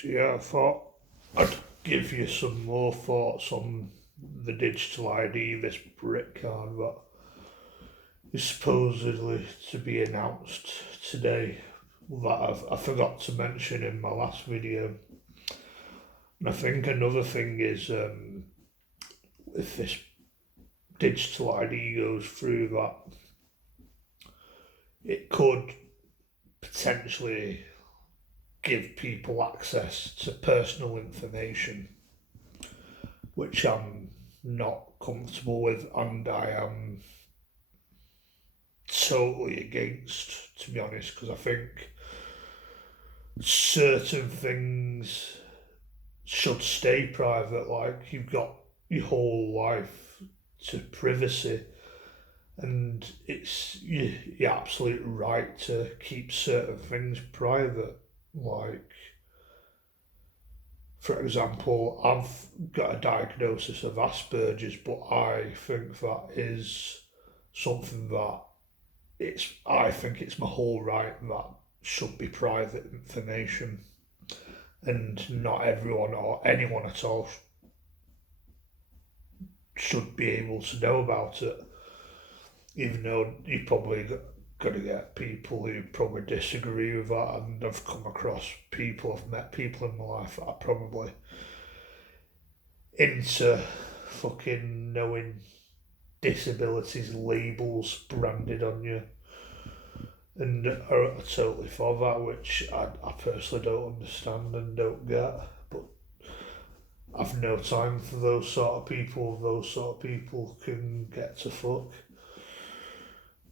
So yeah, I thought I'd give you some more thoughts on the digital ID, this brick card that is supposedly to be announced today that I forgot to mention in my last video. And I think another thing is if this digital ID goes through, that it could potentially give people access to personal information, which I'm not comfortable with, and I am totally against, to be honest, because I think certain things should stay private. Like, you've got your whole life to privacy, and it's your absolute right to keep certain things private. Like, for example, I've got a diagnosis of Asperger's, but I think that is something that I think it's my whole right that should be private information, and not everyone or anyone at all should be able to know about it. Even though you've probably got to get people who probably disagree with that, and I've come across people, I've met people in my life that are probably into fucking knowing disabilities labels branded on you, and are totally for that, which I personally don't understand and don't get. But I've no time for those sort of people. Those sort of people can get to fuck.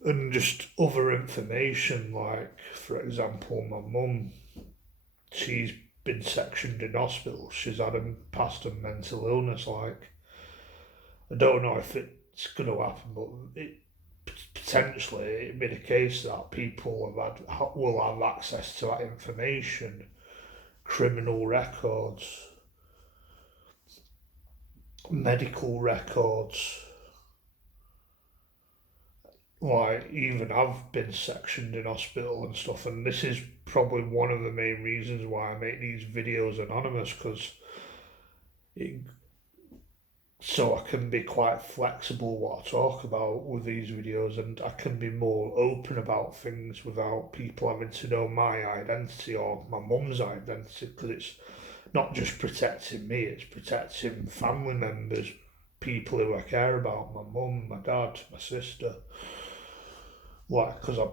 And just other information, like, for example, my mum, she's been sectioned in hospital. She's had a past a mental illness. Like, I don't know if it's going to happen, but it potentially it be the case that people will have access to that information, criminal records, medical records. Like, even I've been sectioned in hospital and stuff, and this is probably one of the main reasons why I make these videos anonymous, because so I can be quite flexible what I talk about with these videos, and I can be more open about things without people having to know my identity or my mum's identity, because it's not just protecting me, it's protecting family members, people who I care about, my mum, my dad, my sister. Like, because I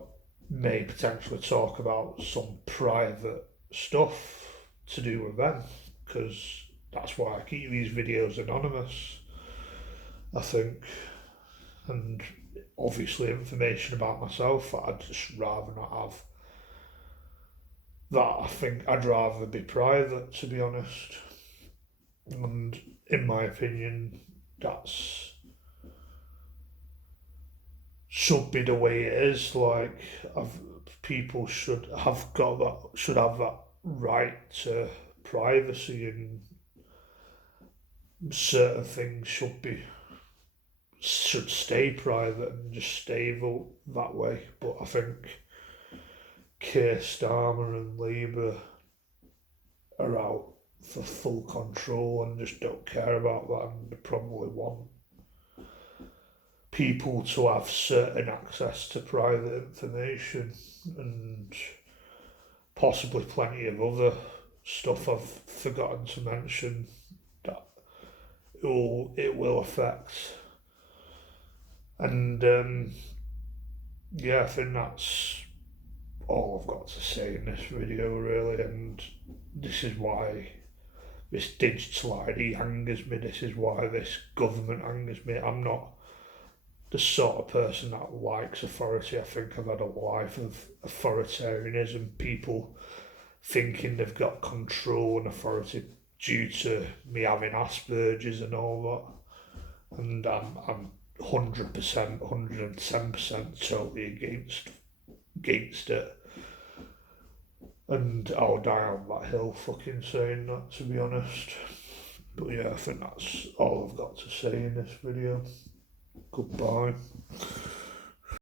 may potentially talk about some private stuff to do with them, because that's why I keep these videos anonymous, I think. And obviously information about myself that I'd just rather not have. That I think I'd rather be private, to be honest. And in my opinion, that's should be the way it is. Like, people should have that right to privacy, and certain things should stay private and just stay that way. But I think Keir Starmer and Labour are out for full control and just don't care about that, and they probably want people to have certain access to private information, and possibly plenty of other stuff I've forgotten to mention that it will affect. And yeah, I think that's all I've got to say in this video, really. And this is why this digital ID angers me. This is why this government angers me. I'm not the sort of person that likes authority. I think I've had a life of authoritarianism, people thinking they've got control and authority due to me having Asperger's and all that. And I'm 100%, 110% totally against it. And I'll die on that hill fucking saying that, to be honest. But yeah, I think that's all I've got to say in this video. Goodbye.